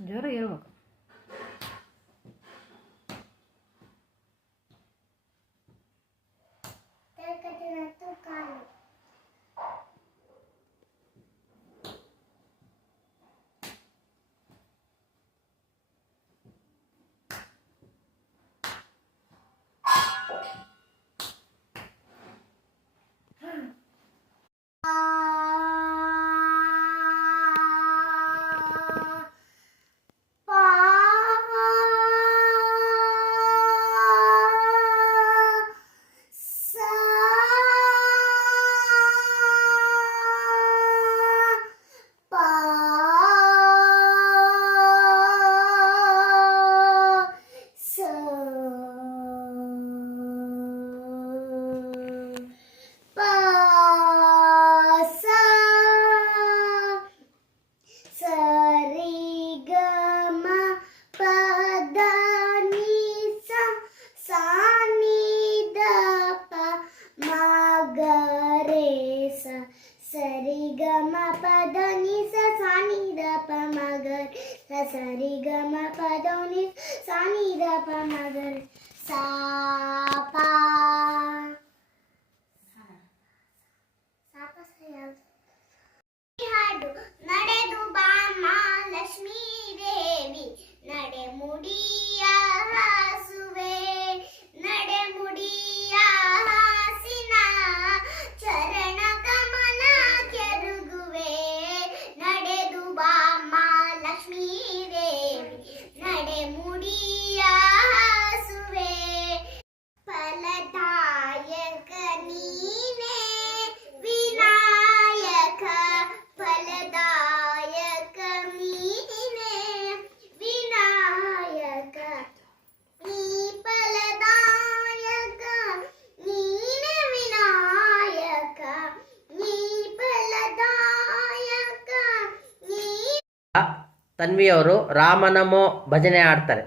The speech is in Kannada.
ಜೋರ ಇರ್ಬೇಕು. ಸರಿ ಗಮ ಪದನಿ ಸಾನಿ ದ ಪ ಮಗರ್ ಸಾ ಪಾ ಹಾಡು ನಡೆದು ಬಾಮ ಲಕ್ಷ್ಮೀ ದೇವಿ ನಡೆ ಮುಡಿಯ ಹಾಸುವೆ ನಡೆ ಮುಡಿಯ ಹಾಸಿನ ಚರಣ ಕಮಲ ಕೆರುಗುವೆ ನಡೆದು ಬಾಮ ಲಕ್ಷ್ಮೀ ದೇವಿ ನಡೆ ಮುಡಿಯ ಹಾಸುವೆ ಫಲದಾಯಕ ನೀನೇ ವಿನಾಯಕ ಫಲದಾಯಕ ನೀನೇ ವಿನಾಯಕ ನೀ ಫಲದಾಯಕ ನೀನೇ ವಿನಾಯಕ ನೀ ಫಲದಾಯಕ ನೀ ತನ್ವಿಯವರು ರಾಮನಮೋ ಭಜನೆ ಆಡ್ತಾರೆ.